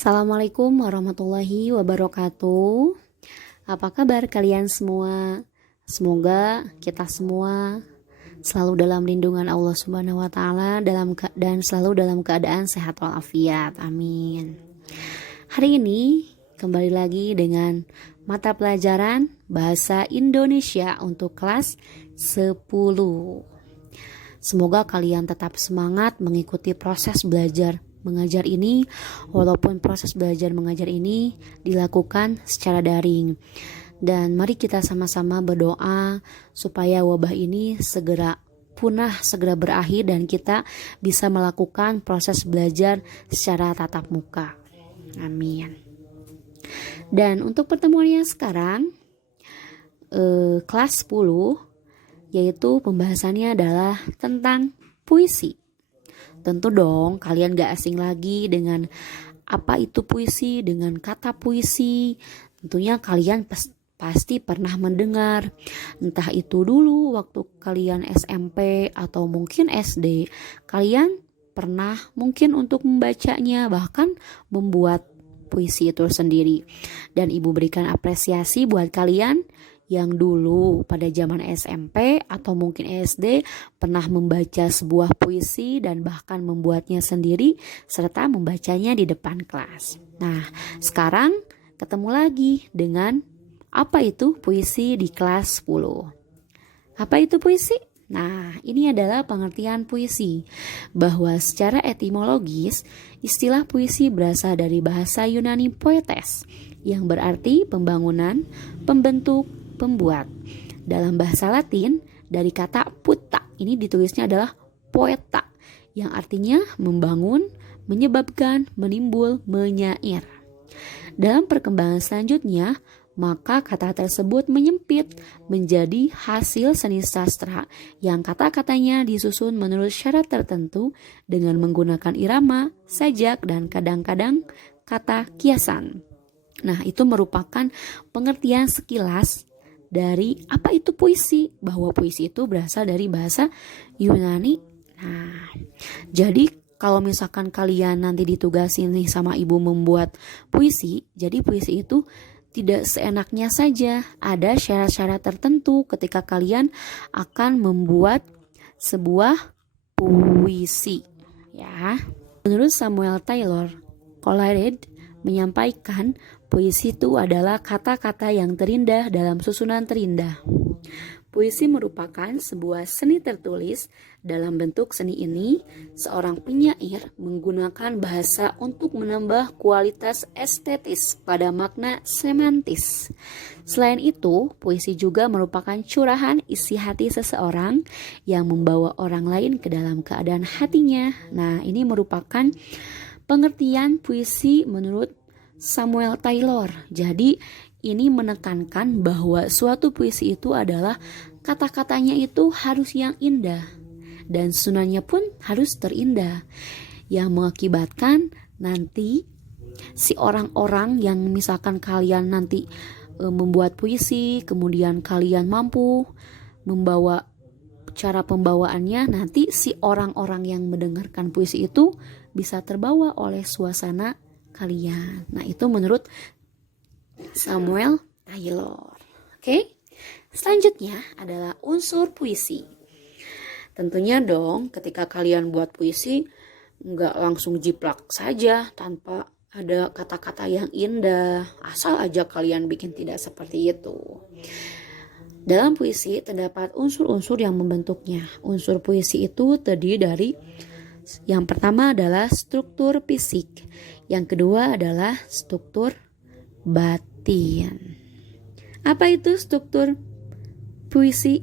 Assalamualaikum warahmatullahi wabarakatuh. Apa kabar kalian semua? Semoga kita semua selalu dalam lindungan Allah Subhanahu wa taala dan selalu dalam keadaan sehat walafiat. Amin. Hari ini kembali lagi dengan mata pelajaran Bahasa Indonesia untuk kelas 10. Semoga kalian tetap semangat mengikuti proses belajar mengajar ini, walaupun proses belajar mengajar ini dilakukan secara daring. Dan mari kita sama-sama berdoa supaya wabah ini segera punah, segera berakhir dan kita bisa melakukan proses belajar secara tatap muka. Amin. Dan untuk pertemuannya sekarang, kelas 10, yaitu pembahasannya adalah tentang puisi. Tentu dong kalian gak asing lagi dengan apa itu puisi, dengan kata puisi. Tentunya kalian pasti pernah mendengar, entah itu dulu waktu kalian SMP atau mungkin SD. Kalian pernah mungkin untuk membacanya, bahkan membuat puisi itu sendiri. Dan ibu berikan apresiasi buat kalian yang dulu pada zaman SMP atau mungkin SD pernah membaca sebuah puisi dan bahkan membuatnya sendiri serta membacanya di depan kelas. Nah, sekarang ketemu lagi dengan apa itu puisi di kelas 10. Apa itu puisi? Nah, ini adalah pengertian puisi, bahwa secara etimologis istilah puisi berasal dari bahasa Yunani poetes yang berarti pembangunan, pembentuk, pembuat. Dalam bahasa Latin dari kata puta, ini ditulisnya adalah poeta, yang artinya membangun, menyebabkan, menimbul, menyair. Dalam perkembangan selanjutnya, maka kata tersebut menyempit menjadi hasil seni sastra yang kata-katanya disusun menurut syarat tertentu dengan menggunakan irama, sajak, dan kadang-kadang kata kiasan. Nah, itu merupakan pengertian sekilas dari apa itu puisi, bahwa puisi itu berasal dari bahasa Yunani. Nah, jadi kalau misalkan kalian nanti ditugasin nih sama ibu membuat puisi, jadi puisi itu tidak seenaknya saja, ada syarat-syarat tertentu ketika kalian akan membuat sebuah puisi, ya. Menurut Samuel Taylor Coleridge menyampaikan, puisi itu adalah kata-kata yang terindah dalam susunan terindah. Puisi merupakan sebuah seni tertulis. Dalam bentuk seni ini, seorang penyair menggunakan bahasa untuk menambah kualitas estetis pada makna semantis. Selain itu, puisi juga merupakan curahan isi hati seseorang yang membawa orang lain ke dalam keadaan hatinya. Nah, ini merupakan pengertian puisi menurut Samuel Taylor. Jadi ini menekankan bahwa suatu puisi itu adalah kata-katanya itu harus yang indah dan sunannya pun harus terindah, yang mengakibatkan nanti si orang-orang yang misalkan kalian nanti membuat puisi, kemudian kalian mampu membawa cara pembawaannya, nanti si orang-orang yang mendengarkan puisi itu bisa terbawa oleh suasana kalian. Nah, itu menurut Samuel Taylor. Oke? Selanjutnya adalah unsur puisi. Tentunya dong ketika kalian buat puisi nggak langsung jiplak saja tanpa ada kata-kata yang indah, asal aja kalian bikin tidak seperti itu. Dalam puisi terdapat unsur-unsur yang membentuknya. Unsur puisi itu terdiri dari, yang pertama adalah struktur fisik, yang kedua adalah struktur batin. Apa itu struktur puisi?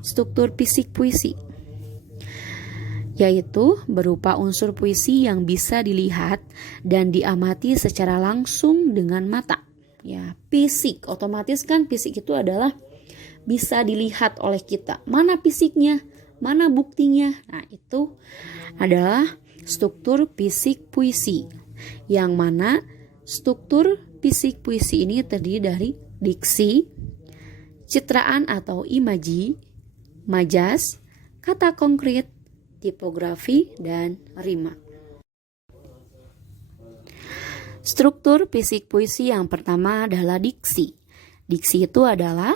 Struktur fisik puisi yaitu berupa unsur puisi yang bisa dilihat dan diamati secara langsung dengan mata. Ya, fisik, otomatis kan fisik itu adalah bisa dilihat oleh kita. Mana fisiknya? Mana buktinya? Nah, itu adalah struktur fisik puisi. Yang mana struktur fisik puisi ini terdiri dari diksi, citraan atau imaji, majas, kata konkret, tipografi, dan rima. Struktur fisik puisi yang pertama adalah diksi. Diksi itu adalah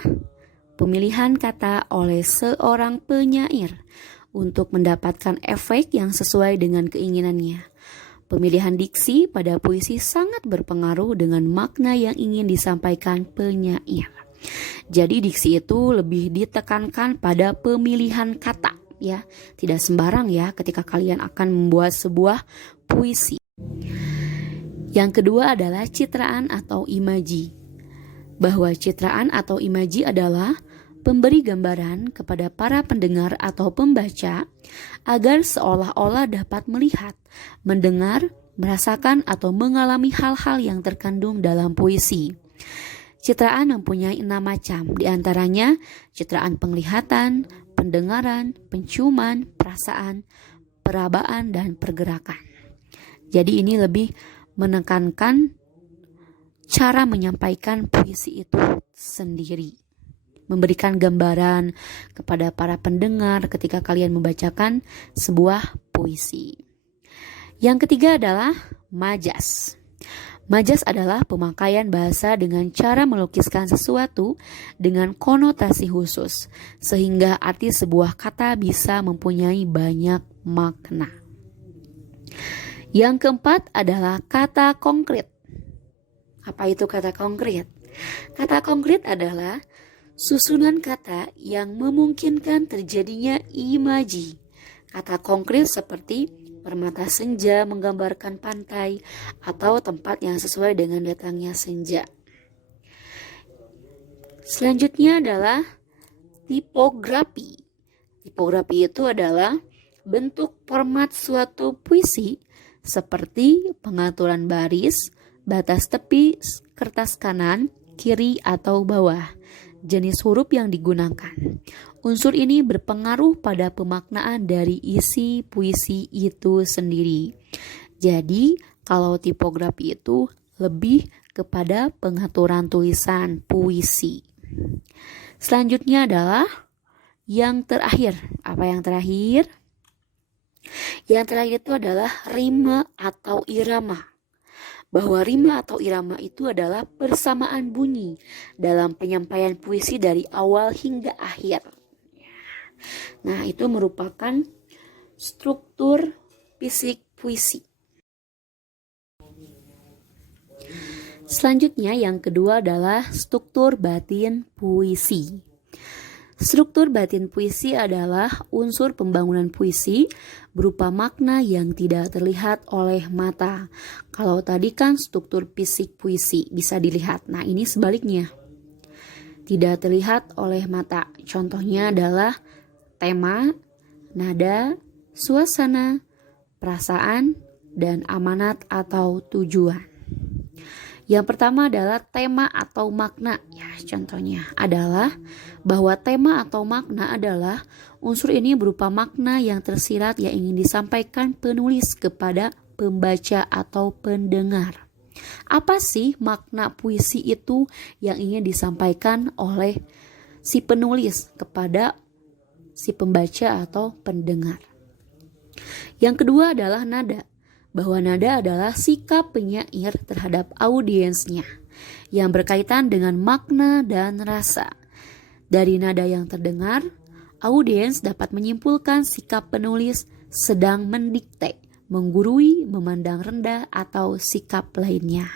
pemilihan kata oleh seorang penyair untuk mendapatkan efek yang sesuai dengan keinginannya. Pemilihan diksi pada puisi sangat berpengaruh dengan makna yang ingin disampaikan penyair. Jadi diksi itu lebih ditekankan pada pemilihan kata, ya. Tidak sembarang ya ketika kalian akan membuat sebuah puisi. Yang kedua adalah citraan atau imaji. Bahwa citraan atau imaji adalah pemberi gambaran kepada para pendengar atau pembaca agar seolah-olah dapat melihat, mendengar, merasakan atau mengalami hal-hal yang terkandung dalam puisi. Citraan mempunyai 6 macam, diantaranya citraan penglihatan, pendengaran, penciuman, perasaan, perabaan, dan pergerakan. Jadi ini lebih menekankan cara menyampaikan puisi itu sendiri. Memberikan gambaran kepada para pendengar ketika kalian membacakan sebuah puisi. Yang ketiga adalah majas. Majas adalah pemakaian bahasa dengan cara melukiskan sesuatu dengan konotasi khusus, sehingga arti sebuah kata bisa mempunyai banyak makna. Yang keempat adalah kata konkret. Apa itu kata konkret? Kata konkret adalah susunan kata yang memungkinkan terjadinya imaji. Kata konkret seperti permata senja menggambarkan pantai atau tempat yang sesuai dengan datangnya senja. Selanjutnya adalah tipografi. Tipografi itu adalah bentuk format suatu puisi seperti pengaturan baris, batas tepi, kertas kanan, kiri atau bawah, jenis huruf yang digunakan. Unsur ini berpengaruh pada pemaknaan dari isi puisi itu sendiri. Jadi, kalau tipografi itu lebih kepada pengaturan tulisan puisi. Selanjutnya adalah yang terakhir. Apa yang terakhir? Yang terakhir itu adalah rima atau irama. Bahwa rima atau irama itu adalah persamaan bunyi dalam penyampaian puisi dari awal hingga akhir. Nah, itu merupakan struktur fisik puisi. Selanjutnya yang kedua adalah struktur batin puisi. Struktur batin puisi adalah unsur pembangunan puisi berupa makna yang tidak terlihat oleh mata. Kalau tadi kan struktur fisik puisi bisa dilihat. Nah, ini sebaliknya. Tidak terlihat oleh mata. Contohnya adalah tema, nada, suasana, perasaan, dan amanat atau tujuan. Yang pertama adalah tema atau makna. Ya, contohnya adalah bahwa tema atau makna adalah unsur ini berupa makna yang tersirat yang ingin disampaikan penulis kepada pembaca atau pendengar. Apa sih makna puisi itu yang ingin disampaikan oleh si penulis kepada si pembaca atau pendengar? Yang kedua adalah nada. Bahwa nada adalah sikap penyair terhadap audiensnya yang berkaitan dengan makna dan rasa. Dari nada yang terdengar, audiens dapat menyimpulkan sikap penulis sedang mendikte, menggurui, memandang rendah, atau sikap lainnya.